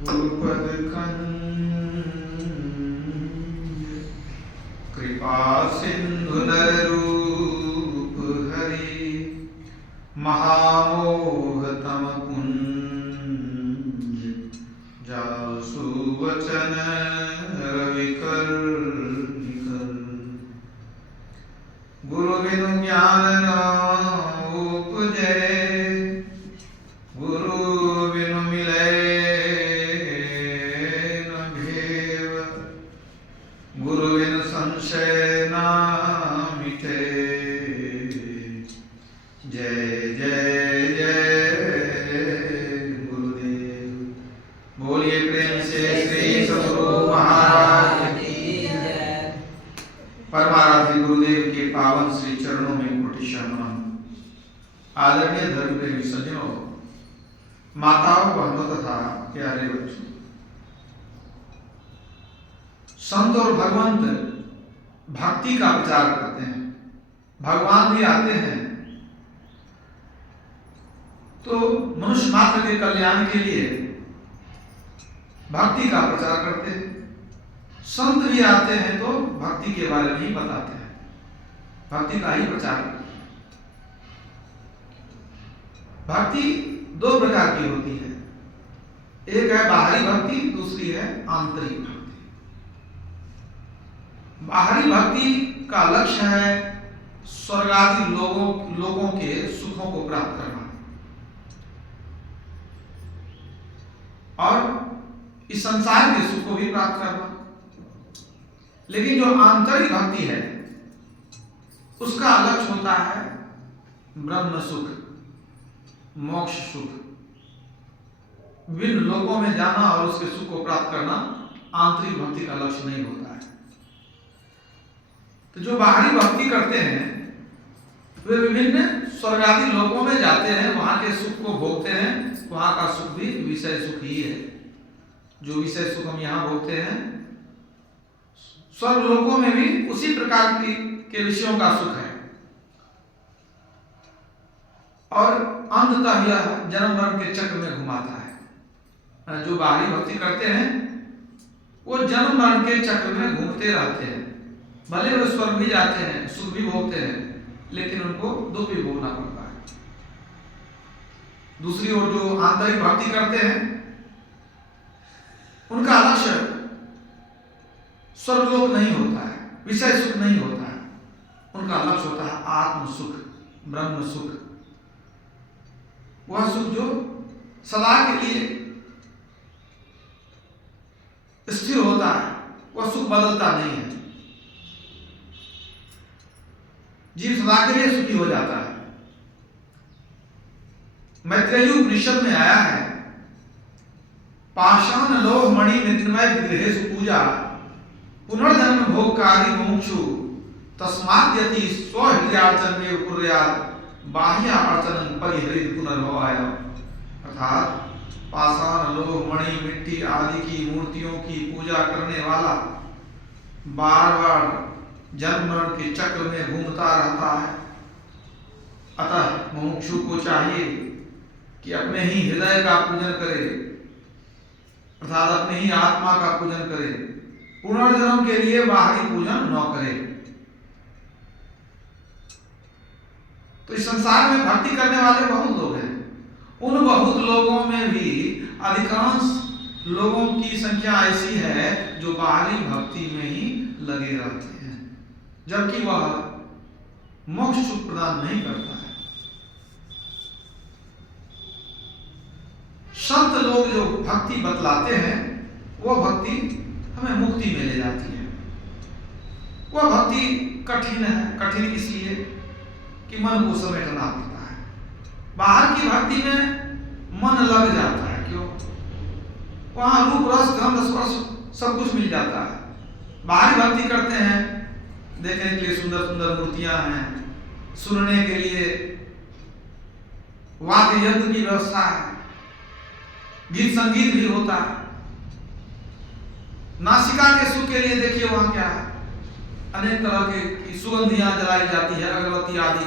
गुरुपद कृपा सिंधु नरूप हरि महामोह तम पुंज जासु वचन रविकर निकर गुरु बिनु ज्ञान न उपजै गुरु बिनु मिलै न भेव गुरु बिनु संशय न मिटै जय जय जय गुरुदेव। बोलिए प्रेम से श्री सद्गुरु महाराज की जय। परमाराध्य गुरुदेव के पावन श्री चरणों में कोटि शरणम। आदरणीय धर्म प्रेमी सज्जनों, माताओं, बहनों तथा प्यारे बच्चों, संत और भगवंत भक्ति का प्रचार करते हैं। भगवान भी आते हैं तो मनुष्य मात्र के कल्याण के लिए भक्ति का प्रचार करते हैं। संत भी आते हैं तो भक्ति के बारे में ही बताते हैं, भक्ति का ही प्रचार करते हैं। भक्ति दो प्रकार की होती है, एक है बाहरी भक्ति, दूसरी है आंतरिक भक्ति। बाहरी भक्ति का लक्ष्य है स्वर्गादि लोगों के सुखों को प्राप्त करना और इस संसार के सुख को भी प्राप्त करना। लेकिन जो आंतरिक भक्ति है उसका लक्ष्य होता है ब्रह्म सुख, मोक्ष सुख, विभिन्न लोकों में जाना और उसके सुख को प्राप्त करना आंतरिक भक्ति का लक्ष्य नहीं होता है। तो जो बाहरी भक्ति करते हैं वे विभिन्न स्वर्गादि लोकों में जाते हैं, वहां के सुख को भोगते हैं। वहां का सुख भी विषय सुख ही है। जो विषय सुख हम यहाँ भोगते हैं, स्वर्ग लोकों में भी उसी प्रकार के विषयों का सुख है। और अंततः यह जन्म मरण के चक्र में घुमाता है। जो बाहरी भक्ति करते हैं वो जन्म मरण के चक्र में घूमते रहते हैं। भले वे स्वर्ग भी जाते हैं, सुख भी भोगते हैं, लेकिन उनको दुख भी भोगना पड़ता है। दूसरी ओर जो आंतरिक भक्ति करते हैं उनका लक्ष्य स्वर्गलोक नहीं होता है, विषय सुख नहीं होता है। उनका लक्ष्य होता है आत्म सुख, ब्रह्म सुख। वह सुख जो सदा के लिए स्थिर होता है, वह सुख बदलता नहीं है। जीव सदा के लिए सुखी हो जाता है। मैत्रेयी उपनिषद में आया है, पाषाण लोह मणि नित्यमय विग्रहेषु पूजा पुनर्जन्म भोगकारी मुमुक्षु तस्मात् यति स्वहृदयार्चन में कुर्यात् बाह्य अर्चन परिहरित पुनर्भवाय। अर्थात पाषाण लोह मणि मिट्टी आदि की मूर्तियों की पूजा करने वाला बार बार जन्म मरण के चक्र में घूमता रहता है। अतः मुमुक्षु को चाहिए कि अपने ही हृदय का पूजन करे, अर्थात अपने ही आत्मा का पूजन करे, पुनर्जन्म के लिए बाहरी पूजन न करे। तो इस संसार में भक्ति करने वाले बहुत लोग हैं। उन बहुत लोगों में भी अधिकांश लोगों की संख्या ऐसी है जो बाहरी भक्ति में ही लगे रहते हैं, जबकि वह मोक्ष सुख प्रदान नहीं करता है। संत लोग जो भक्ति बतलाते हैं वह भक्ति हमें मुक्ति में ले जाती है। वह भक्ति कठिन है। कठिन इसलिए कि मन को समेटना पड़ता है। बाहर की भक्ति में मन लग जाता है। क्यों? वहां रूप रस गंध स्पर्श सब कुछ मिल जाता है। बाहरी भक्ति करते हैं, देखने के लिए सुंदर सुंदर मूर्तियां हैं, सुनने के लिए वाद्य यंत्र की व्यवस्था है, गीत संगीत भी होता है। नासिका के सुख के लिए देखिए वहां क्या है, अनेक तरह की सुगंधियां जलाई जाती है, अगरबत्ती आदि।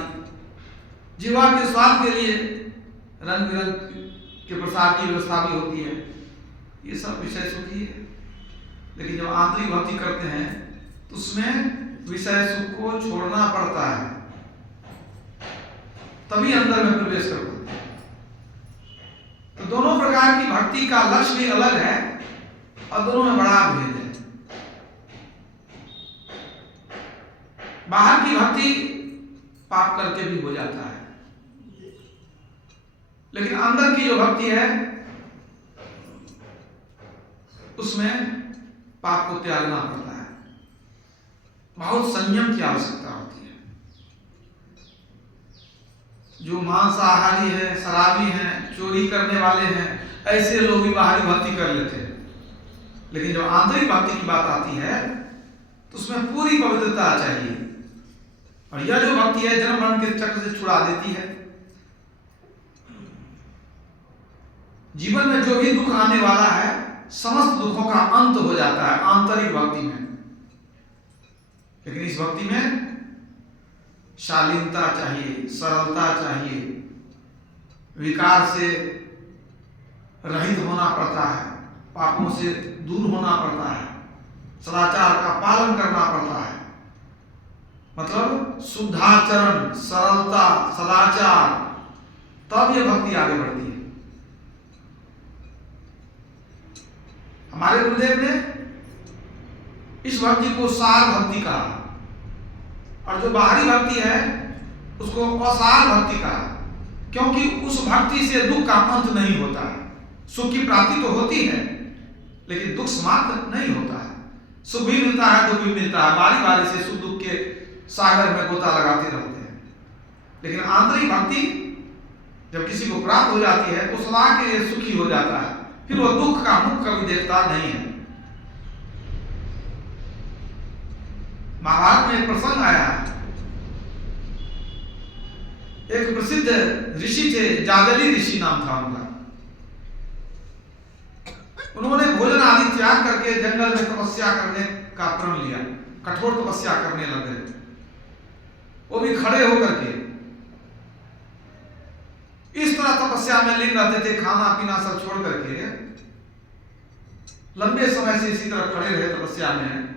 जीवा के स्वाद के लिए रंग बिरंग के प्रसाद की व्यवस्था भी होती है। ये सब विषय सुख ही है। लेकिन जब आंतरिक भक्ति करते हैं तो उसमें विषय सुख को छोड़ना पड़ता है, तभी अंदर में प्रवेश कर पाते हैं। तो दोनों प्रकार की भक्ति का लक्ष्य भी अलग है और दोनों में बड़ा भेद है। बाहर की भक्ति पाप करके भी हो जाता है, लेकिन अंदर की जो भक्ति है उसमें पाप को त्यागना पड़ता है, बहुत संयम की आवश्यकता होती है। जो मांसाहारी है, शराबी हैं, चोरी करने वाले हैं, ऐसे लोग भी बाहरी भक्ति कर लेते हैं, लेकिन जब आंतरिक भक्ति की बात आती है तो उसमें पूरी पवित्रता चाहिए। और यह जो भक्ति है जन्म मरण के चक्र से छुड़ा देती है। जीवन में जो भी दुख आने वाला है, समस्त दुखों का अंत हो जाता है आंतरिक भक्ति में। लेकिन इस भक्ति में शालीनता चाहिए, सरलता चाहिए, विकार से रहित होना पड़ता है, पापों से दूर होना पड़ता है, सदाचार का पालन करना पड़ता है। मतलब शुद्धाचरण, सरलता, सदाचार, तब यह भक्ति आगे बढ़ती है। हमारे गुरुदेव ने इस भक्ति को सार भक्ति कहा, और जो बाहरी भक्ति है उसको असार भक्ति कहा, क्योंकि उस भक्ति से दुख का अंत नहीं होता है। सुख की प्राप्ति तो होती है, लेकिन दुख समाप्त नहीं होता है। सुख भी मिलता है, दुख भी मिलता है, बारी बारी से सुख दुख के सागर में गोता लगाते रहते हैं। लेकिन आंतरिक भक्ति जब किसी को प्राप्त हो जाती है तो सदा के लिए सुखी हो जाता है, फिर वो दुख का मुख कभी देखता नहीं है। महाभारत में एक प्रसंग आया है। एक प्रसिद्ध ऋषि थे, जाजली ऋषि नाम था उनका। उन्होंने भोजन आदि त्याग करके जंगल में तपस्या करने का प्रण लिया, कठोर तपस्या करने लगे, वो भी खड़े होकर के। इस तरह तपस्या में लीन रहते थे, खाना पीना सब छोड़ करके लंबे समय से इसी तरह खड़े रहे तपस्या में।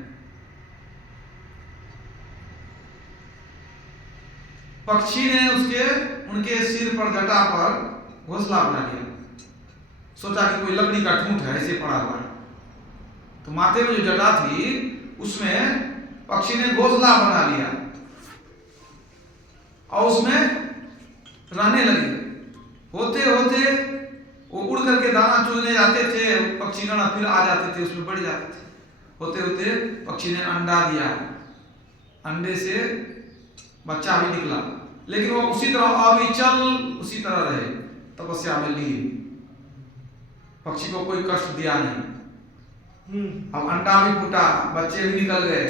पक्षी ने उनके सिर पर, जटा पर घोंसला बना लिया। सोचा कि कोई लकड़ी का ठूंठ है, ऐसे पड़ा हुआ है, तो माथे में जो जटा थी उसमें पक्षी ने घोंसला बना लिया और उसमें रहने लगे। होते होते वो उड़ करके दाना चुगने जाते थे, पक्षी गण फिर आ जाते थे, उसमें बढ़ जाते थे। होते होते पक्षी ने अंडा दिया, अंडे से बच्चा भी निकला, लेकिन वो उसी तरह अविचल उसी तरह रहे, तपस्या में लीन। पक्षी को कोई कष्ट दिया नहीं। अब अंडा भी फूटा, बच्चे भी निकल गए।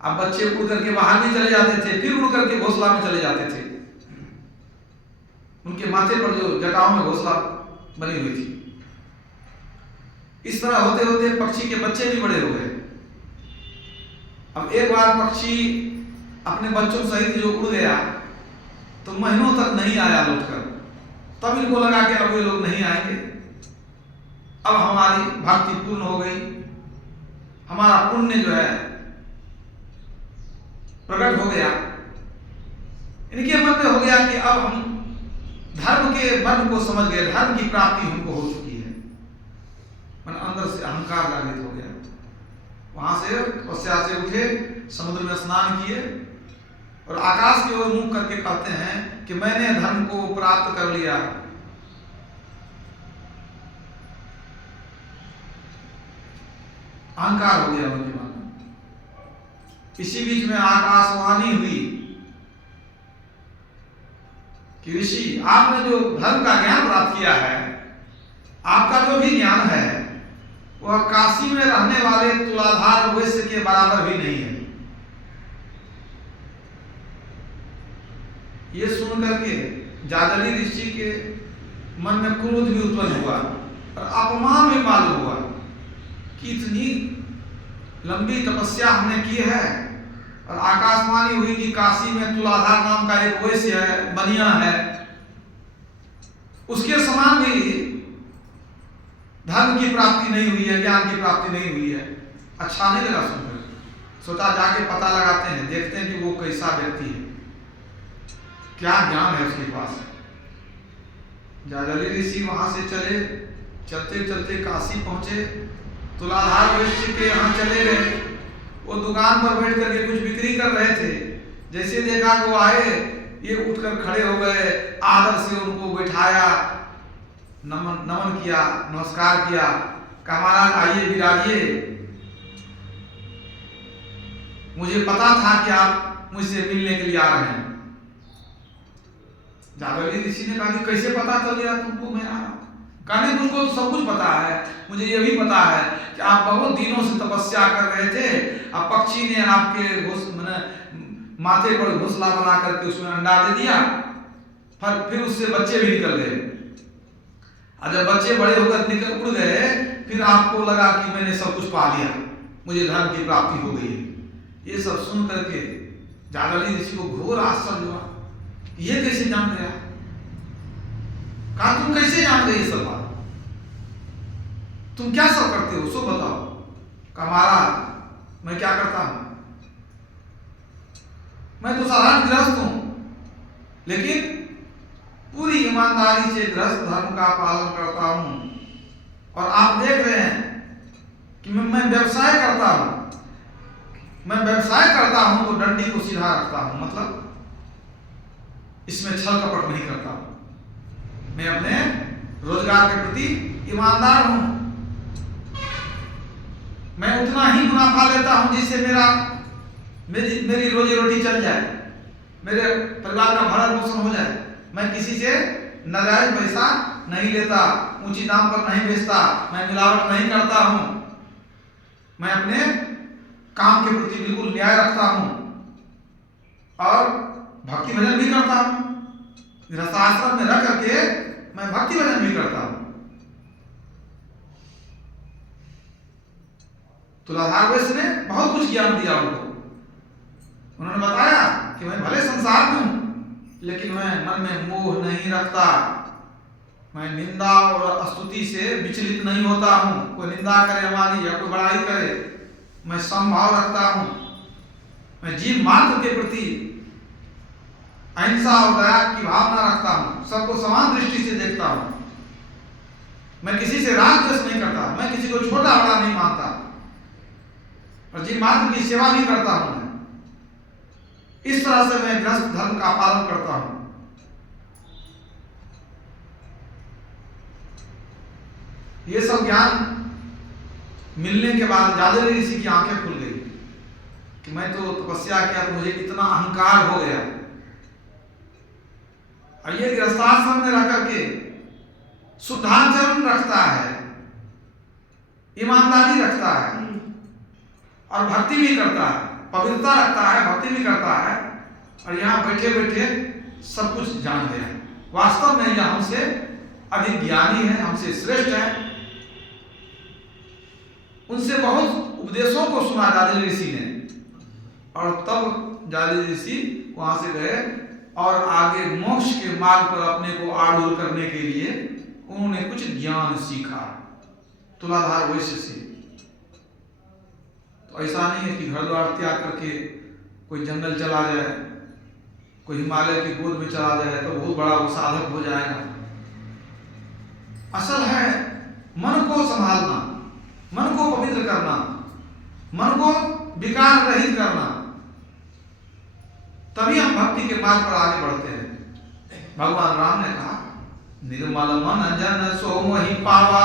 अब बच्चे उड़ करके बाहर भी चले जाते थे, फिर उड़ करके घोंसला में चले जाते थे। उनके माथे पर जो जटाओं में घोंसला बनी हुई थी। इस तरह होते होते पक्षी के बच्चे भी बड़े हो गए। अब एक बार पक्षी अपने बच्चों सहित जो उड़ गया तो महीनों तक नहीं आया लौटकर। तब इनको लगा कि अब ये लोग नहीं आएंगे, अब हमारी भक्ति पूर्ण हो गई, हमारा पुण्य जो है प्रकट हो गया। इनके मन में हो गया कि अब हम धर्म के मर्म को समझ गए, धर्म की प्राप्ति हमको हो चुकी है। मन अंदर से अहंकार जागृत हो गया। वहां से तपस्या से उठे, समुद्र में स्नान किए और आकाश की ओर मुंह करके कहते हैं कि मैंने धर्म को प्राप्त कर लिया। अहंकार हो गया उनके मन में। इसी बीच में आकाशवाणी हुई कि ऋषि, आपने जो धर्म का ज्ञान प्राप्त किया है, आपका जो भी ज्ञान है वह काशी में रहने वाले तुलाधार वैश्य के बराबर भी नहीं है। ये सुन करके जाजली ऋषि के मन में क्रोध भी उत्पन्न हुआ और अपमान भी मालूम हुआ कि इतनी लंबी तपस्या हमने की है और आकाशवाणी हुई कि काशी में तुलाधार नाम का एक वैश्य है, बनिया है, उसके समान भी धर्म की प्राप्ति नहीं हुई है, ज्ञान की प्राप्ति नहीं हुई है। अच्छा नहीं लगा सुनकर, सोचा जाके पता लगाते हैं, देखते हैं कि वो कैसा व्यक्ति है, क्या ज्ञान है उसके पास। जाजली ऋषि वहां से चले, चलते चलते काशी पहुंचे। तुलाधार वैश्य के यहाँ चले गए। वो दुकान पर बैठ करके कुछ बिक्री कर रहे थे। जैसे देखा कि वो आए, ये उठकर खड़े हो गए, आदर से उनको बैठाया, नमन किया, नमस्कार किया, कहा महाराज आइए विराजिए, मुझे पता था कि आप मुझसे मिलने के लिए आ रहे हैं। जागली ऋषि ने कहा कि कैसे पता चल गया तुमको मैं आ रहा हूं? कहा नहीं, मुझको सब कुछ पता है, मुझे ये भी पता है कि आप बहुत दिनों से तपस्या कर रहे थे, अब पक्षी ने आपके माथे पर घोंसला बना करके उसमें अंडा दे दिया, फिर उससे बच्चे भी निकल गए, और जब बच्चे बड़े होकर निकल उड़ गए, फिर आपको लगा कि मैंने सब कुछ पा लिया, मुझे धर्म की प्राप्ति हो गई। ये सब सुन करके जागली ऋषि को घोर आश्चर्य हुआ, ये कैसे जान गया? कहा तुम कैसे जान गए ये सब बात? तुम क्या सब करते हो, सो बताओ। कहा महाराज मैं क्या करता हूं, मैं तो साधारण गृहस्थ हूं, लेकिन पूरी ईमानदारी से गृहस्थ धर्म का पालन करता हूं। और आप देख रहे हैं कि मैं व्यवसाय करता हूं, मैं व्यवसाय करता हूं तो डंडी को सीधा रखता हूं, मतलब इसमें छल कपट नहीं करता हूं, मैं अपने रोजगार के प्रति ईमानदार हूं, मैं उतना ही मुनाफा लेता हूं जिससे मेरी रोजी रोटी चल जाए, मेरे परिवार का भरण पोषण हो जाए। मैं किसी से नाजायज पैसा नहीं लेता, ऊंची दाम पर नहीं बेचता, मैं मिलावट नहीं करता हूं, मैं अपने काम के प्रति बिल्कुल न्याय रखता हूं और भक्ति भजन भी करता हूं। गृहस्थाश्रम में रह करके मैं भक्ति भजन भी करता हूं। तुलाधार वैश्य ने बहुत कुछ ज्ञान दिया उनको। उन्होंने बताया कि मैं भले संसार में हूं, लेकिन मैं मन में मोह नहीं रखता, मैं निंदा और स्तुति से विचलित नहीं होता हूं। कोई निंदा करे हमारी या कोई बड़ाई करे, मैं समभाव रखता हूं, मैं जीव मात्र के प्रति अहिंसा और दया की भावना रखता हूं, सबको समान दृष्टि से देखता हूं, मैं किसी से राग द्वेष नहीं करता, मैं किसी को छोटा बड़ा नहीं मानता, और जीव मात्र की सेवा भी करता हूं। इस तरह से मैं गृहस्थ धर्म का पालन करता हूं। ये सब ज्ञान मिलने के बाद जाजली ऋषि की आंखें खुल गई कि मैं तो तपस्या किया तो मुझे इतना अहंकार हो गया। और ये गृहस्थाश्रम में रह करके शुद्धाचरण रखता है, ईमानदारी रखता है और भक्ति भी करता है, पवित्रता रखता है, भक्ति भी करता है, और यहाँ बैठे बैठे सब कुछ जान गया। वास्तव में यह हमसे अधिक ज्ञानी है, हमसे श्रेष्ठ है। उनसे बहुत उपदेशों को सुना जाजली ऋषि ने, और तब जाजली ऋषि वहां से गए और आगे मोक्ष के मार्ग पर अपने को आरूढ़ करने के लिए उन्होंने कुछ ज्ञान सीखा तुलाधार वैश्य से। तो ऐसा नहीं है कि घर द्वार त्याग करके कोई जंगल चला जाए, कोई हिमालय की गोद में चला जाए तो बहुत बड़ा वो साधक हो जाएगा। असल है मन को संभालना, मन को पवित्र करना, मन को विकार रहित करना, तभी हम भक्ति के मार्ग पर आगे बढ़ते हैं। भगवान राम ने कहा निर्मल मन जन सो मोहि पावा,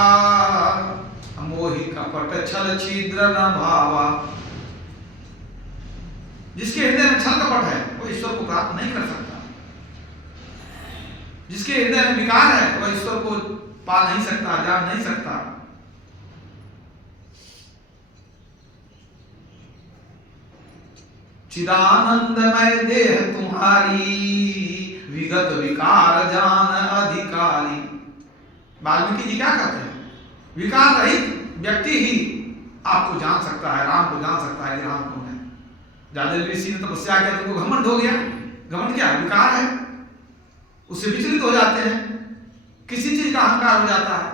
मोहि कपट छल छिद्र न भावा। जिसके हृदय में छल कपट है वो ईश्वर को प्राप्त नहीं कर सकता, जिसके हृदय में विकार है वह ईश्वर को पा नहीं सकता, जान नहीं सकता। चिदानंदमय देह तुम्हारी, विगत विकार जान अधिकारी। वाल्मीकि जी क्या कहते हैं? विकार रहित व्यक्ति ही आपको जान सकता है, राम को जान सकता है कि राम कौन है। जाजली ऋषि ने तपस्या किया तो उनको घमंड हो गया। घमंड क्या है? विकार है, उससे विचलित हो जाते हैं, किसी चीज का अहंकार हो जाता है,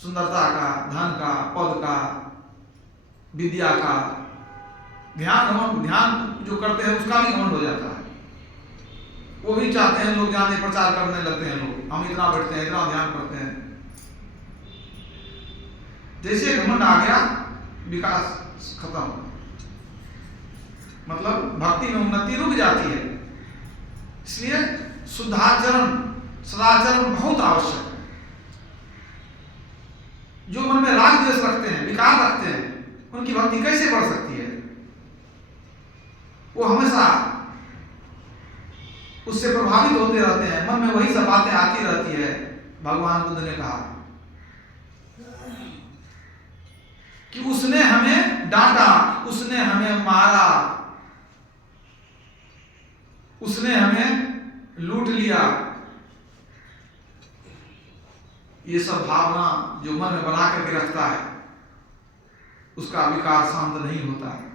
सुंदरता का, धन का, पद का, विद्या का, ध्यान जो करते हैं उसका भी घमंड हो जाता है। वो भी चाहते हैं लोग जाने, प्रचार करने लगते हैं लोग, हम इतना बैठते हैं, इतना ध्यान करते हैं। जैसे घमंड आ गया, विकास खत्म, मतलब भक्ति में उन्नति रुक जाती है। इसलिए शुद्धाचरण, सदाचरण बहुत आवश्यक है। जो मन में राग द्वेष रखते हैं, विकार रखते हैं, उनकी भक्ति कैसे बढ़ सकती है? वो हमेशा उससे प्रभावित होते रहते हैं, मन में वही सब बातें आती रहती है। भगवान बुद्ध ने कहा कि उसने हमें डांटा, उसने हमें मारा, उसने हमें लूट लिया। ये सब भावना जो मन में बना करके रखता है, उसका विकार शांत नहीं होता है।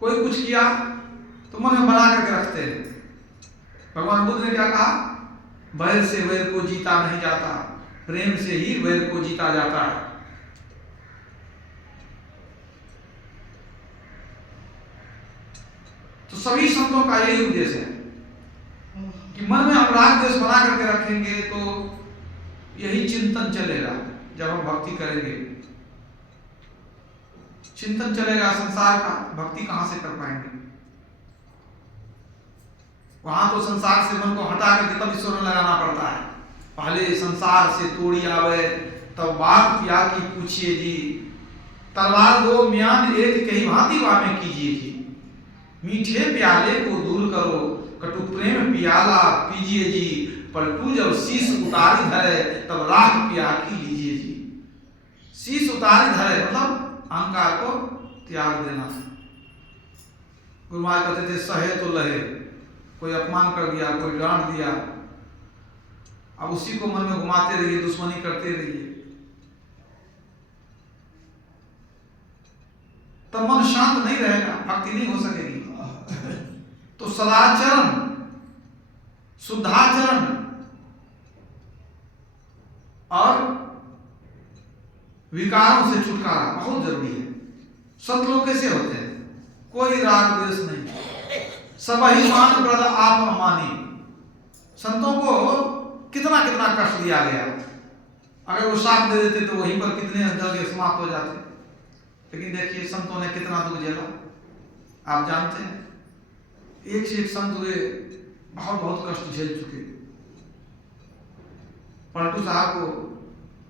कोई कुछ किया तो मन में बना करके रखते हैं। भगवान बुद्ध ने क्या कहा? बैर से वैर को जीता नहीं जाता, प्रेम से ही वैर को जीता जाता है। तो सभी संतों का यही उद्देश्य है कि मन में हम राग द्वेष बना करके रखेंगे तो यही चिंतन चलेगा। जब हम भक्ति करेंगे, चिंतन चलेगा संसार का, भक्ति कहां से कर पाएंगे? वहां तो संसार से मन को हटा करके तब ईश्वर में लगाना पड़ता है। पहले संसार से तोड़ी आवे, तब बात पिया की पूछिए जी, तलवार दो म्यान एक कही भांति वामे कीजिए जी। मीठे प्याले को दूर करो, कटु प्रेम पियाला पीजिए जी। पलटू जब शीश उतारी धरे, तब राख पिया की लीजिए जी। शीश उतारी धरे मतलब अहंकार को त्याग देना। गुरु महाराज कहते थे सहे तो लहे, कोई अपमान कर दिया, कोई डांट दिया, अब उसी को मन में घुमाते रहिए, दुश्मनी करते रहिए, तब मन शांत नहीं रहेगा, भक्ति नहीं हो सकेगी। तो सदाचरण, शुद्धाचरण और विकारों से छुटकारा बहुत जरूरी है। संत लोग कैसे होते हैं? कोई राग द्वेष नहीं, सब ही मान प्रद आत्म मानी। संतों को कितना कितना कष्ट दिया गया, अगर वो साथ दे देते तो वहीं पर कितने जल्दी समाप्त हो जाते। लेकिन देखिए संतों ने कितना दुख झेला, आप जानते हैं। एक से एक संत हुए, बहुत बहुत कष्ट झेल चुके। पलटू साहब को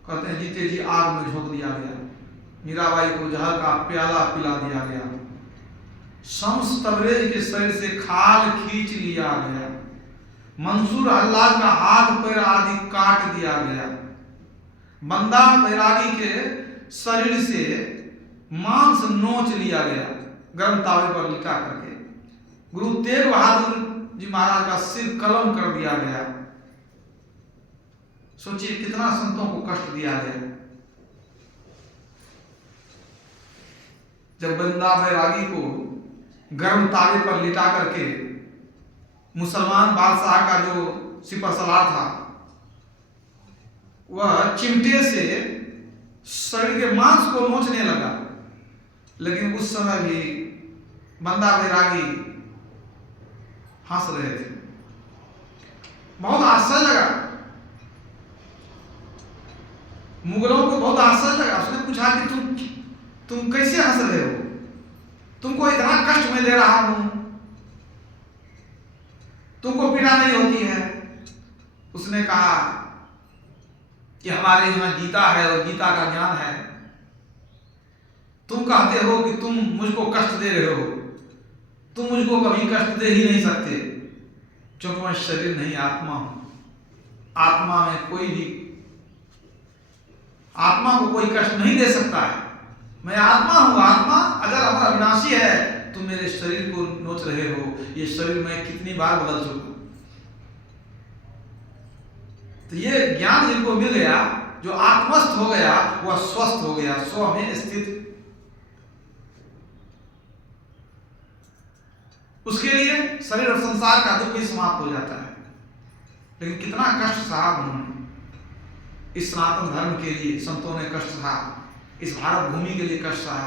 कहते हैं जीते जी आग में झोंक दिया गया, मीराबाई को जहर का प्याला पिला दिया गया, शम्स तबरेज के शरीर से खाल खींच लिया गया, मंसूर हल्लाज का हाथ पैर आदि काट दिया गया, बंदा बैरागी के शरीर से मांस नोच लिया गया गर्म तावे पर लिटा करके, गुरु तेग बहादुर जी महाराज का सिर कलम कर दिया गया। सोचिए कितना संतों को कष्ट दिया गया। जब बंदा बैरागी को गर्म तावे पर लिटा करके मुसलमान बादशाह का जो सिपहसालार था, वह चिमटे से शरीर के मांस को नोचने लगा, लेकिन उस समय भी बंदा बैरागी हंस रहे थे। बहुत आश्चर्य लगा, मुगलों को बहुत आश्चर्य लगा। उसने पूछा कि तुम कैसे हंस रहे हो? तुमको इतना कष्ट मैं दे रहा हूं, तुमको पीड़ा नहीं होती है? उसने कहा कि हमारे यहाँ गीता है और गीता का ज्ञान है। तुम कहते हो कि तुम मुझको कष्ट दे रहे हो, तुम मुझको कभी कष्ट दे ही नहीं सकते, क्योंकि मैं शरीर नहीं आत्मा हूं। आत्मा में कोई भी, आत्मा को कोई कष्ट नहीं दे सकता है। मैं आत्मा हूं, आत्मा अगर हमारा अविनाशी है। तुम मेरे शरीर को नोच रहे हो, ये शरीर मैं कितनी बार बदल चुका। तो ये ज्ञान जिनको मिल गया, जो आत्मस्थ हो गया, वह स्वस्थ हो गया, स्व में स्थित। उसके लिए शरीर और संसार का दुख भी समाप्त हो जाता है। लेकिन कितना कष्ट सहा उन्होंने, इस सनातन धर्म के लिए संतों ने कष्ट सहा, इस भारत भूमि के लिए कष्ट सहा,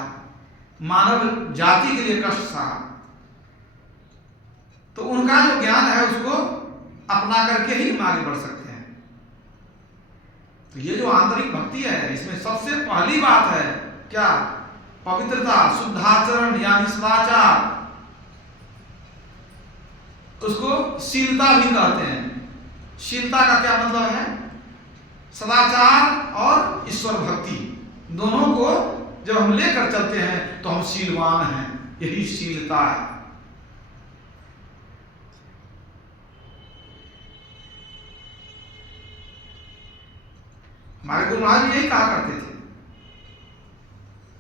मानव जाति के लिए कष्ट सहा। तो उनका जो ज्ञान है उसको अपना करके ही हम आगे बढ़ सकते हैं। तो ये जो आंतरिक भक्ति है, इसमें सबसे पहली बात है क्या? पवित्रता, शुद्धाचरण यानी सदाचार। उसको शीलता भी कहते हैं। शीलता का क्या मतलब है? सदाचार और ईश्वर भक्ति दोनों को जब हम लेकर चलते हैं तो हम शीलवान हैं, यही शीलता है। हमारे गुरु महाराज यही कहा करते थे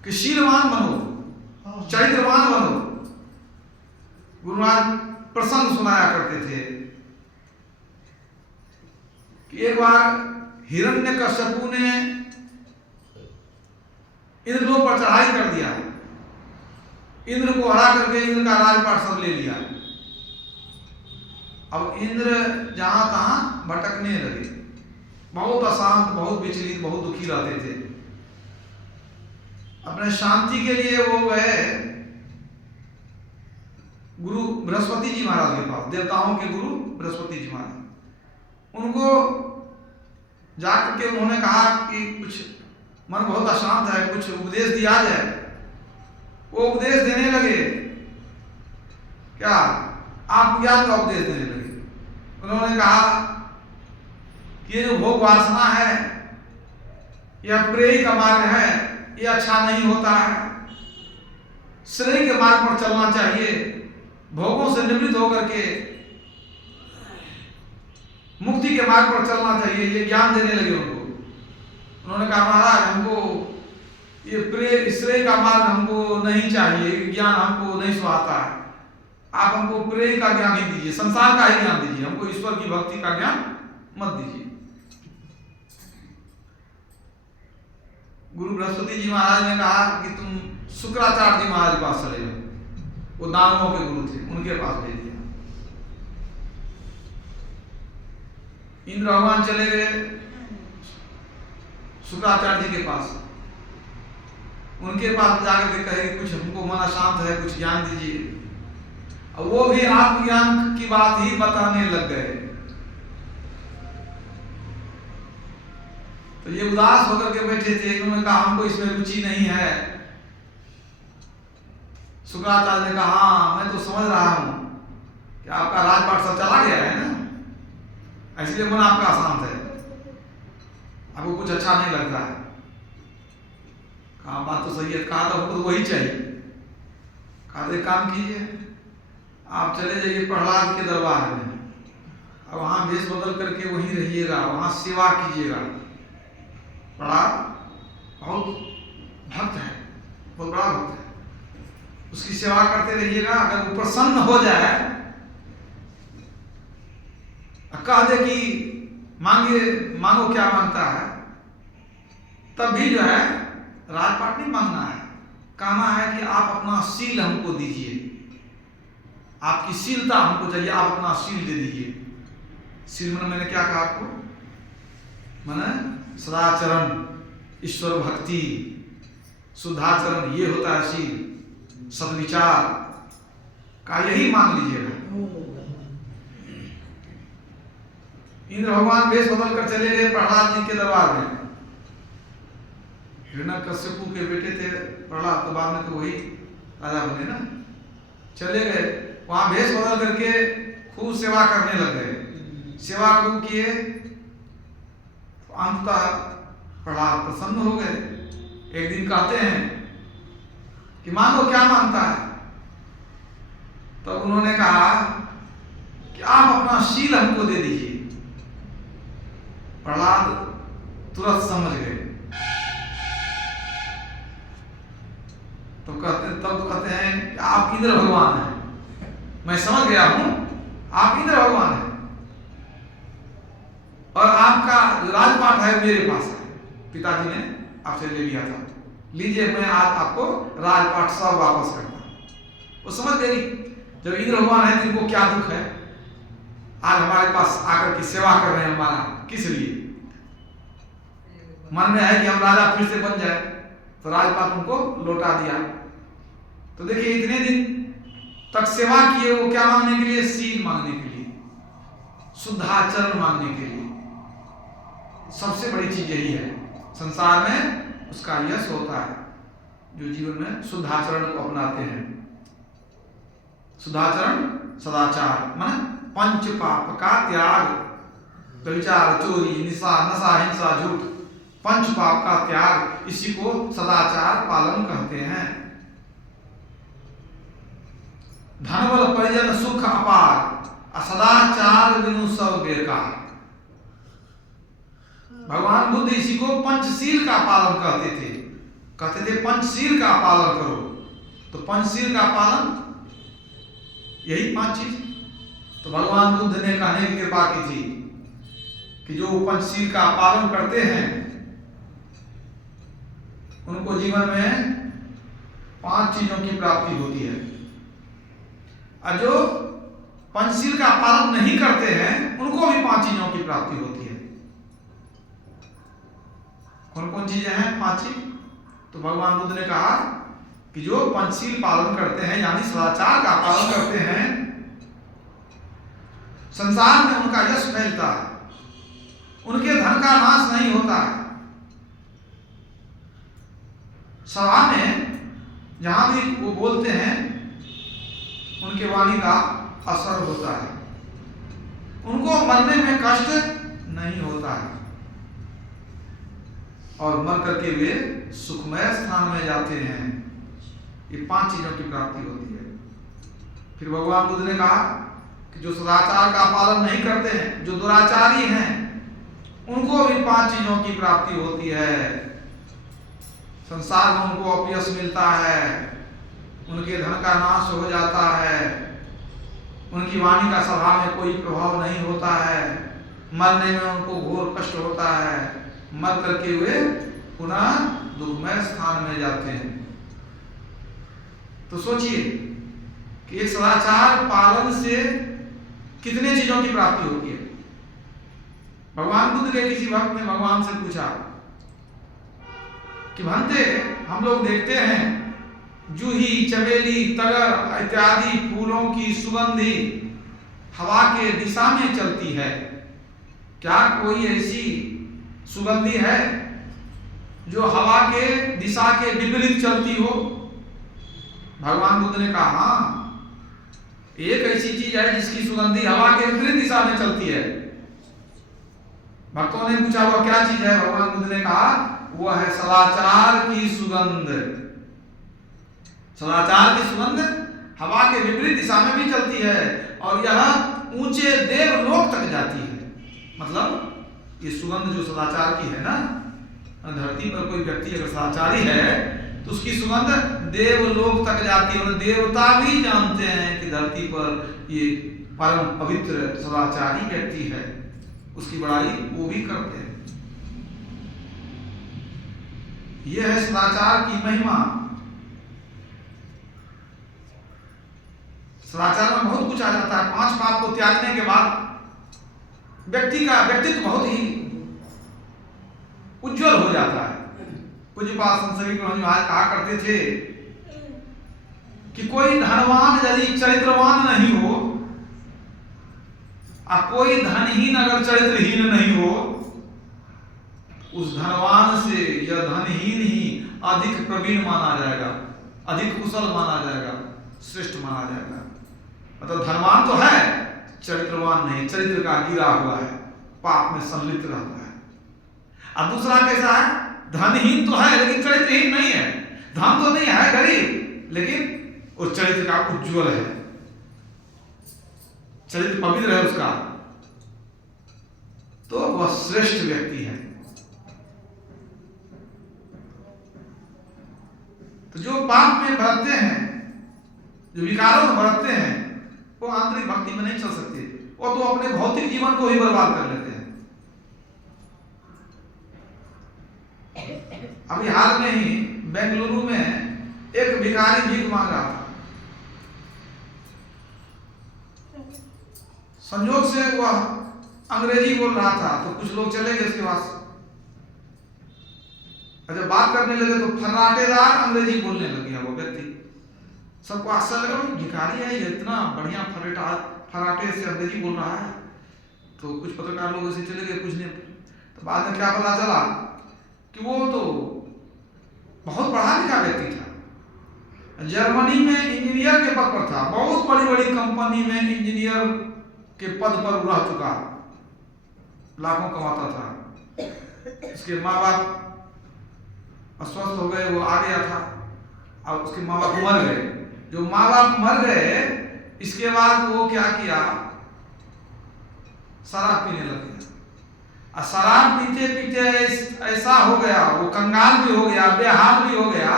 कि शीलवान बनो, चरित्रवान बनो। गुरु महाराज प्रसंग सुनाया करते थे कि एक बार हिरण्यकश्यपु ने इंद्र पर चढ़ाई कर दिया, इंद्र को हरा करके इंद्र का राजपाट सब ले लिया। अब इंद्र जहां तहां भटकने लगे, बहुत अशांत, बहुत विचलित, बहुत दुखी रहते थे। अपने शांति के लिए वो गए गुरु बृहस्पति जी महाराज के पास, देवताओं के गुरु बृहस्पति जी महाराज। उनको जाकर के उन्होंने कहा कि कुछ मन बहुत अशांत है, कुछ उपदेश दिया जाए। वो उपदेश देने लगे, क्या आत्मज्ञान का उपदेश देने लगे। उन्होंने कहा कि ये जो भोग वासना है, यह प्रेय का मार्ग है, ये अच्छा नहीं होता है। श्रेय के मार्ग पर चलना चाहिए, भोगों से निवृत्त होकर के मुक्ति के मार्ग पर चलना चाहिए। ये ज्ञान देने लगे उनको। उन्होंने कहा महाराज हमको ये प्रेय श्रेय का मार्ग हमको नहीं चाहिए, ज्ञान हमको नहीं सुहाता है। आप हमको प्रेय का ज्ञान ही दीजिए, संसार का ही ज्ञान दीजिए, हमको ईश्वर की भक्ति का ज्ञान मत दीजिए। गुरु बृहस्पति जी महाराज ने कहा कि तुम शुक्राचार्य जी महाराज के पास चले जाओ। वो दानवों के गुरु थे, उनके पास भेज दिया। इंद्र भगवान चले गए शुक्राचार्य जी के पास। उनके पास जाकर के कहे कुछ हमको मन अशांत है, कुछ ज्ञान दीजिए। और वो भी आत्मज्ञान की बात ही बताने लग गए। तो ये उदास होकर के बैठे थे। इन्होंने कहा हमको इसमें रुचि नहीं है। शुक्राचार्य ने कहा हाँ मैं तो समझ रहा हूं कि आपका राजपाट सब चला गया है ना, इसलिए मन आपका अशांत है, आपको कुछ अच्छा नहीं लगता है। कहा बात तो सही है। कहा तो हमको तो वही चाहिए। कहा तो एक काम कीजिए, आप चले जाइए प्रहलाद के दरबार में, और वहां वेश बदल करके वहीं रहिएगा, वहां सेवा कीजिएगा। प्रहलाद बहुत भक्त है, बहुत बड़ा भक्त है, उसकी सेवा करते रहिएगा। अगर वो प्रसन्न हो जाए, कह दे कि मांगिए, मांगो क्या मांगता है, तब भी जो है राजपाट नहीं मांगना है। कहना है कि आप अपना शील हमको दीजिए, आपकी शीलता हमको चाहिए, आप अपना शील दे दीजिए। शील मैंने क्या कहा आपको? मैंने सदाचरण, ईश्वर भक्ति, शुद्धाचरण, ये होता है शील। सद्विचार का यही मांग लीजिएगा। इंद्र भगवान वेश बदल कर चले गए प्रहलाद जी के दरबार में। हिरण्यकश्यपु के बेटे थे प्रहलाद, तो बाद में तो वही राजा बने ना। चले गए वहां वेश बदल करके खूब सेवा करने लग गए। सेवा खूब किए, तो अंततः प्रहलाद प्रसन्न हो गए। एक दिन कहते हैं कि मांगो क्या मांगता है। तो उन्होंने कहा कि आप अपना शील हमको दे दीजिए। प्रहलाद तुरंत समझ गए। तो कहते हैं कि आप इंद्र भगवान हैं। मैं समझ गया हूं, आप इंद्र भगवान हैं, और आपका राजपाट है मेरे पास है, पिताजी ने आपसे ले लिया था, लीजिए मैं आज आपको राजपाट सब वापस करता हूं। वो समझ गई जब इंद्र भगवान है तो इनको क्या दुख है। आज हमारे पास आकर के सेवा कर रहे हैं, हमारा किस लिए? मन में है कि हम राजा फिर से बन जाए, तो राजपाट उनको लौटा दिया। तो देखिए इतने दिन तक सेवा किए, वो क्या मांगने के लिए? सील मांगने के लिए, शुद्धाचरण मांगने के लिए। सबसे बड़ी चीज यही है संसार में, उसका यश होता है जो जीवन में शुद्धाचरण को अपनाते हैं। शुद्धाचरण सदाचार माने पंच पाप का त्याग, व्यभिचार, चोरी, निशा, नशा, हिंसा, झूठ, पंच पाप का त्याग, इसी को सदाचार पालन कहते हैं। धनबल परिजन सुख अपार, सदाचार बिनु सब बेकार। भगवान बुद्ध इसी को पंचशील का पालन कहते थे पंचशील का पालन करो। तो पंचशील का पालन यही 5 चीज। तो भगवान बुद्ध ने कहने की कृपा की थी कि जो पंचशील का पालन करते हैं उनको जीवन में 5 चीजों की प्राप्ति होती है, और जो पंचशील का पालन नहीं करते हैं उनको भी 5 चीजों की प्राप्ति होती है। कौन कौन चीजें हैं 5 चीज? तो भगवान बुद्ध ने कहा कि जो पंचशील पालन करते हैं यानी सदाचार का पालन करते हैं, संसार में उनका यश फैलता है, उनके धन का नाश नहीं होता है। सभा में जहां भी वो बोलते हैं उनके वाणी का असर होता है, उनको मरने में कष्ट नहीं होता है, और मर करके वे सुखमय स्थान में जाते हैं। ये 5 चीजों की प्राप्ति होती है। फिर भगवान बुद्ध ने कहा कि जो सदाचार का पालन नहीं करते हैं, जो दुराचारी हैं, उनको भी 5 चीजों की प्राप्ति होती है। संसार में उनको अपयश मिलता है, उनके धन का नाश हो जाता है, उनकी वाणी का सभा में कोई प्रभाव नहीं होता है, मरने में उनको घोर कष्ट होता है, मर करके वे पुनः दुखमय स्थान में जाते हैं। तो सोचिए कि एक सदाचार पालन से कितने चीजों की प्राप्ति होती है। भगवान बुद्ध के किसी भक्त ने भगवान से पूछा कि भंते, हम लोग देखते हैं जूही, चमेली, तगर इत्यादि फूलों की सुगंधी हवा के दिशा में चलती है, क्या कोई ऐसी सुगंधी है जो हवा के दिशा के विपरीत चलती हो? भगवान बुद्ध ने कहा हाँ, एक ऐसी चीज है जिसकी सुगंधी हवा के विपरीत दिशा में चलती है। भक्तों ने पूछा वह क्या चीज है? भगवान बुद्ध ने कहा वह है सदाचार की सुगंध। सदाचार की सुगंध हवा के विपरीत दिशा में भी चलती है और यह ऊंचे देवलोक तक जाती है। मतलब ये सुगंध जो सदाचार की है ना, धरती पर कोई व्यक्ति अगर सदाचारी है तो उसकी सुगंध देवलोक तक जाती है, और देवता भी जानते हैं कि धरती पर ये परम पवित्र सदाचारी व्यक्ति है, उसकी बड़ाई वो भी करते हैं। यह है सदाचार की महिमा। सदाचार में बहुत कुछ आ जाता है। 5 पाप को त्यागने के बाद व्यक्ति का व्यक्तित्व बहुत ही उज्जवल हो जाता है। पूज्यपाद संत कबीर महाराज कहा करते थे कि कोई धनवान यदि चरित्रवान नहीं हो, और कोई धनहीन अगर चरित्रहीन नहीं हो, उस धनवान से यह धनहीन ही अधिक प्रवीण माना जाएगा, अधिक कुशल माना जाएगा, श्रेष्ठ माना जाएगा। मतलब धनवान तो है, चरित्रवान नहीं, चरित्र का गिरा हुआ है, पाप में सम्मिलित रहता है। अब दूसरा कैसा है? धनहीन तो है लेकिन चरित्रहीन नहीं है, धन तो नहीं है, गरीब, लेकिन उस चरित्र का उज्जवल है, चरित्र पवित्र है उसका, तो वह श्रेष्ठ व्यक्ति है। तो जो पाप में बढ़ते हैं, जो विकारों में बढ़ते हैं, वो आंतरिक भक्ति में नहीं चल सकते, वो तो अपने भौतिक जीवन को ही बर्बाद कर लेते हैं। अभी हाल में ही बेंगलुरु में एक भिखारी भीख मांग रहा था, संयोग से वह अंग्रेजी बोल रहा था तो कुछ लोग चले गए उसके पास। जब बात करने लगे तो फर्राटेदार अंग्रेजी बोलने लग गया वो व्यक्ति। सबको आश्चर्य लगा, भिखारी है ये इतना बढ़िया फर्राटे से अंग्रेजी बोल रहा है। तो कुछ पत्रकार लोग ऐसे चले गए, कुछ नहीं। तो बाद में क्या पता चला कि वो तो बहुत पढ़ा लिखा व्यक्ति था, जर्मनी में इंजीनियर के पद पर था, बहुत बड़ी बड़ी कंपनी में इंजीनियर के पद पर रह चुका, लाखों कमाता था। उसके माँ बाप अस्वस्थ हो गए, वो आ गया था। अब उसके माँ बाप मर गए। जो माँ बाप मर गए इसके बाद वो क्या किया, शराब पीने लग गया। और शराब पीते पीते ऐसा हो गया, वो कंगाल भी हो गया, बेहाल भी हो गया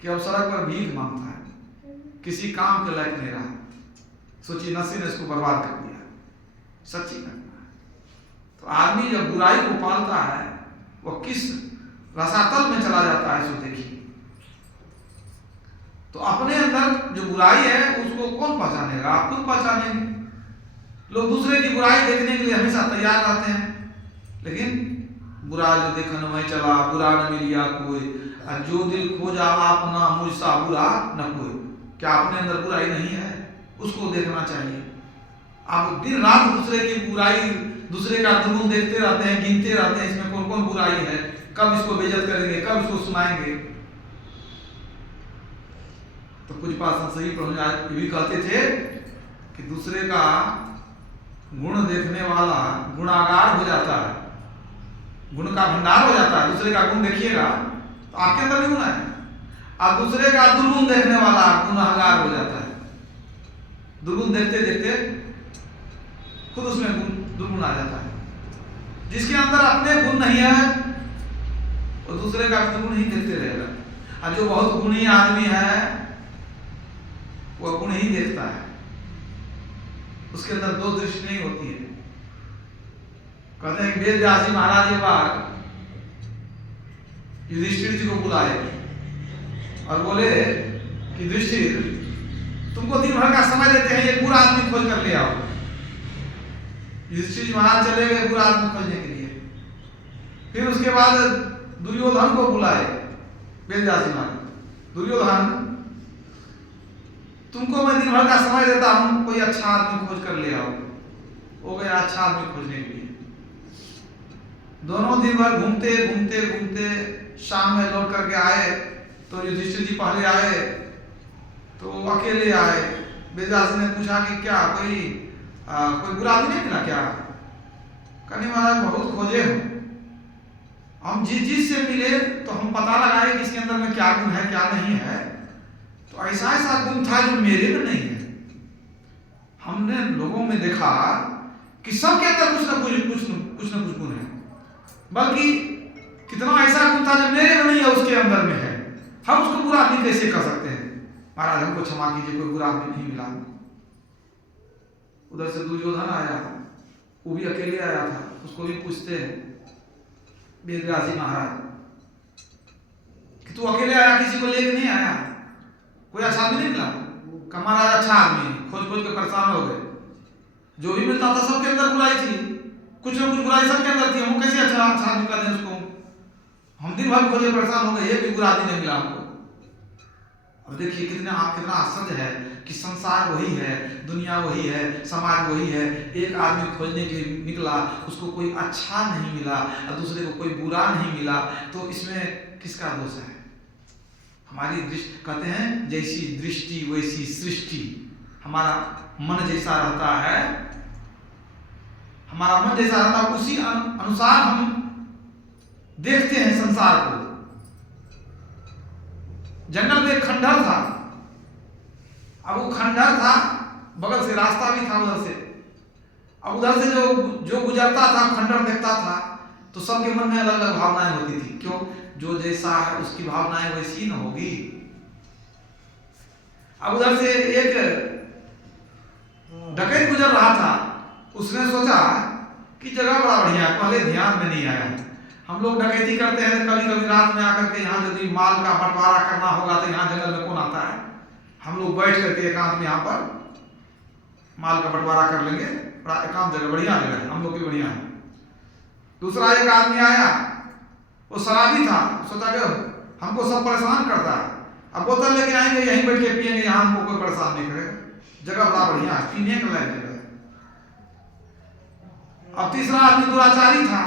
कि अब सड़क पर भीख मांगता है, किसी काम के लायक नहीं रहा। सोचिए, नशे ने इसको बर्बाद कर दिया। सच्ची घटना है। तो आदमी जब बुराई को पालता है वो किस रसातल में चला जाता है, सो देखिए। तो अपने अंदर जो बुराई है उसको कौन पहचानेगा? आप खुद पहचानेंगे। लोग दूसरे की बुराई देखने के लिए हमेशा तैयार रहते हैं, लेकिन बुरा जो देखन वही चला, बुरा न मिलिया कोई, और जो दिल खोजा अपना मुझसा बुरा न कोई। क्या अपने अंदर बुराई नहीं है? उसको देखना चाहिए। आप दिन रात दूसरे की बुराई, दूसरे का दुर्गुण देखते रहते हैं, गिनते रहते हैं इसमें कौन कौन बुराई है, कब इसको बेइज्जत करेंगे, कब इसको सुनाएंगे। तो कुछ पास सही प्रभु ये भी कहते थे कि दूसरे का गुण देखने वाला गुणागार हो जाता है, गुण का भंडार हो जाता है। दूसरे का गुण देखिएगा तो आपके अंदर भी गुण है, और दूसरे का दुर्गुण देखने वाला गुनाहगार हो जाता है। दुर्गुण देखते देखते खुद उसमें गुण दुर्गुण आ जाता है। जिसके अंदर अपने गुण नहीं है वो दूसरे का दुर्गुण ही देखते रहेगा, और जो बहुत गुणी आदमी है वह गुण ही देखता है, उसके अंदर दो दृष्टि नहीं होती है। कहते हैं वेद व्यास जी महाराज एक बार युधिष्ठिर जी को बुलाए और बोले कि युधिष्ठिर, तुमको दिन भर का समय देते हैं, ये बुरा आदमी खोज कर ले आओ। युधिष्ठिर जी महाराज चले गए बुरा आदमी खोजने के लिए। फिर उसके बाद दुर्योधन को बुलाए वेद व्यास जी महाराज। दुर्योधन, तुमको मैं दिन भर का समय देता हूं, कोई अच्छा आदमी खोज कर ले आओ। हो गया अच्छा आदमी खोजने के लिए। दोनों दिन भर घूमते घूमते घूमते शाम में लौट करके आए तो युधिष्ठिर जी पहले आए तो अकेले आए। वेदव्यास ने पूछा कि क्या कोई बुरा आदमी नहीं मिला क्या? कहने महाराज बहुत खोजे हम जिस से मिले तो हम पता लगाए कि इसके अंदर में क्या गुण है क्या नहीं है। तो ऐसा ऐसा गुण था जो मेरे में नहीं है। हमने लोगों में देखा कि सबके अंदर कुछ न कुछ गुण है, बल्कि कितना ऐसा गुण था जो मेरे में नहीं है उसके अंदर में है। हम उसको बुरा आदमी कैसे कर सकते हैं? महाराज हमको क्षमा कीजिए, कोई बुरा आदमी नहीं मिला। उधर से दुर्योधन आया, वो भी अकेले आया था। उसको भी पूछते हैं वेदव्यास जी महाराज कि तू अकेले आया, किसी को लेके नहीं आया, कोई अच्छा आदमी नहीं मिला? महाराज अच्छा आदमी, खोज खोज के परेशान हो गए। जो भी मिलता था सबके अंदर बुराई थी, कुछ न कुछ बुराई सबके अंदर थी। हम कैसे अच्छा आदमी कर दें उसको? हम दिन भर खोजे परेशान हो गए, ये भी बुरा आदमी नहीं मिला हमको। और देखिए कितना आश्चर्य है कि संसार वही है, दुनिया वही है, समाज वही है। एक आदमी खोजने के लिए निकला, उसको कोई अच्छा नहीं मिला और दूसरे को कोई बुरा नहीं मिला, तो इसमें किसका दोष है? हमारी दृष्टि, कहते हैं जैसी दृष्टि वैसी सृष्टि। हमारा मन जैसा रहता है, हमारा मन जैसा रहता है, उसी अनुसार हम देखते हैं संसार को। जंगल में एक खंडहर था। अब वो खंडहर था, बगल से रास्ता भी था उधर से। अब उधर से जो गुजरता था, खंडहर देखता था, तो सबके मन में अलग अलग भावनाएं होती थी। क्यों? जो जैसा है उसकी भावनाएं वैसी न होगी। अब उधर से एक डकैत गुजर रहा था। उसने सोचा कि जगह बड़ा बढ़िया है, पहले ध्यान में नहीं आया। हम लोग डकैती करते हैं तो कभी कभी रात में आकर के यहाँ यदि माल का बंटवारा करना होगा तो यहाँ जंगल में कौन आता है? हम लोग बैठ करके एकांत में यहाँ पर माल का बंटवारा कर लेंगे, बड़ा एकांत जगह, बढ़िया जगह है, हम लोग की बढ़िया है। दूसरा एक आदमी आया, वो शराबी था, सोचा कि हमको सब परेशान करता है, अब बोतल लेके आएंगे यहीं बैठ के पिएंगे, यहाँ हमको कोई परेशान नहीं करेगा, जगह बड़ा बढ़िया है, पीने के लायक जगह है। अब तीसरा आदमी दुराचारी था,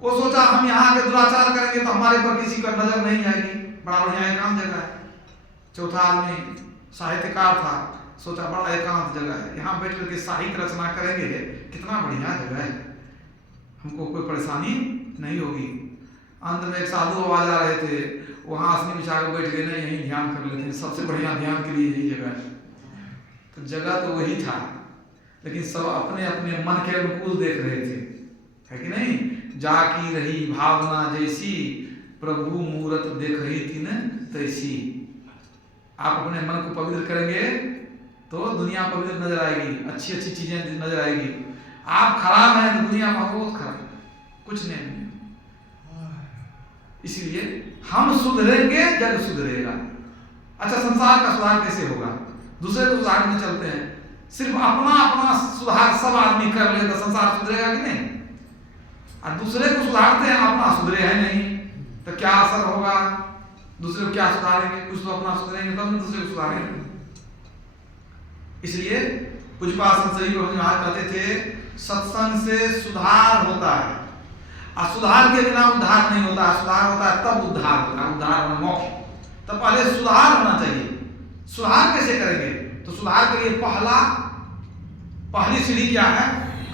वो सोचा हम यहाँ आके दुराचार करेंगे तो हमारे पर किसी का नजर नहीं जाएगी, बड़ा बढ़िया एकांत जगह है। चौथा आदमी साहित्यकार था, सोचा बड़ा एकांत जगह है, यहाँ बैठ करके साहित्य रचना करेंगे, कितना बढ़िया जगह है, हमको कोई परेशानी नहीं होगी। अंत में एक साधु बाबा जा रहे थे, वहाँ आसनी बिछा कर बैठ गए, नहीं यहीं ध्यान कर लेते हैं, सबसे बढ़िया ध्यान के लिए यही जगह है। तो जगह तो वही था, लेकिन सब अपने अपने मन के अनुकूल देख रहे थे, है कि नहीं। जाकी रही भावना जैसी, प्रभु मूरत देख रही थी न तैसी। आप अपने मन को पवित्र करेंगे तो दुनिया पवित्र नजर आएगी, अच्छी अच्छी चीजें नजर आएगी। आप खराब हैं तो दुनिया बहुत खराब, कुछ नहीं। इसलिए हम सुधरेंगे, जग सुधरेगा। अच्छा, संसार का सुधार कैसे होगा? दूसरे को सुधारने चलते हैं, सिर्फ अपना अपना सुधार सब आदमी कर ले तो संसार सुधरेगा कि नहीं? और दूसरे को सुधारते हैं, अपना सुधरे है नहीं, तो क्या असर होगा? दूसरे को क्या सुधारेंगे? कुछ तो अपना सुधरेंगे तब तो दूसरे को सुधारेंगे। इसलिए पूज्यपाद संत सही प्रभु महाराज कहते थे, सत्संग से सुधार होता है, और सुधार के बिना उद्धार नहीं होता। सुधार होता है तब उद्धार होता है, उद्धार होना मोक्ष। तो पहले सुधार होना चाहिए। सुधार कैसे करेंगे? तो सुधार के लिए पहली सीढ़ी क्या है?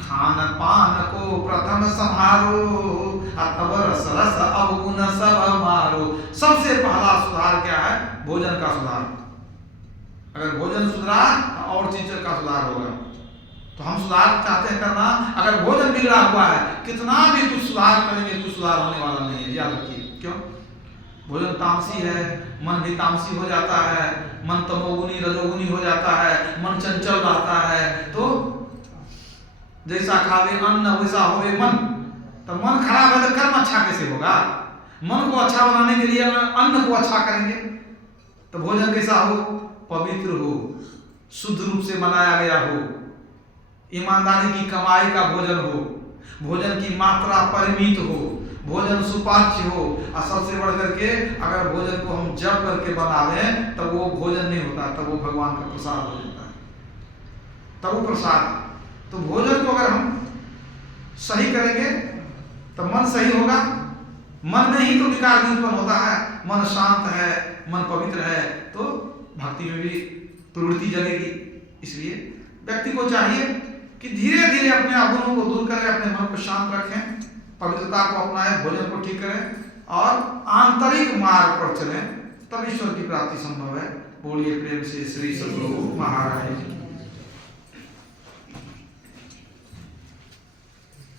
खान पान को प्रथम संहारो, तब रस रस अवगुण सब मारो। सबसे पहला सुधार क्या है? भोजन का सुधार। अगर भोजन सुधरा तो और चीज का सुधार होगा। तो हम सुधार चाहते हैं करना, अगर भोजन बिगड़ा हुआ है, कितना भी कुछ सुधार करेंगे कुछ सुधार होने वाला नहीं है, याद रखिए। क्यों? भोजन तामसी है, मन भी तामसी हो जाता है, मन तमोगुनी रजोगुनी हो जाता है, मन चंचल रहता है। तो जैसा खावे अन्न वैसा होवे मन। तो मन खराब है तो कर्म अच्छा कैसे होगा? मन को अच्छा बनाने के लिए अन्न को अच्छा करेंगे। तो भोजन कैसा हो? पवित्र हो, शुद्ध रूप से बनाया गया हो, ईमानदारी की कमाई का भोजन हो, भोजन की मात्रा परिमित हो, भोजन सुपाच्य हो। और सबसे बढ़ करके अगर भोजन को हम जप करके बना दें तब वो भोजन नहीं होता, तब वो भगवान का प्रसाद हो जाता है, तब वो प्रसाद। तो भोजन को अगर हम सही करेंगे तो मन सही होगा। मन में ही तो विकार भी उत्पन्न होता है। मन शांत है, मन पवित्र है, तो भक्ति में भी प्रवृत्ति जगेगी। इसलिए व्यक्ति को चाहिए कि धीरे धीरे अपने अवगुणों को दूर करें, अपने मन को शांत रखें, पवित्रता को अपनाएं, भोजन को ठीक करें और आंतरिक मार्ग पर चलें, तब ईश्वर की प्राप्ति संभव है। बोलिए प्रेम से श्री सद्गुरु महाराज।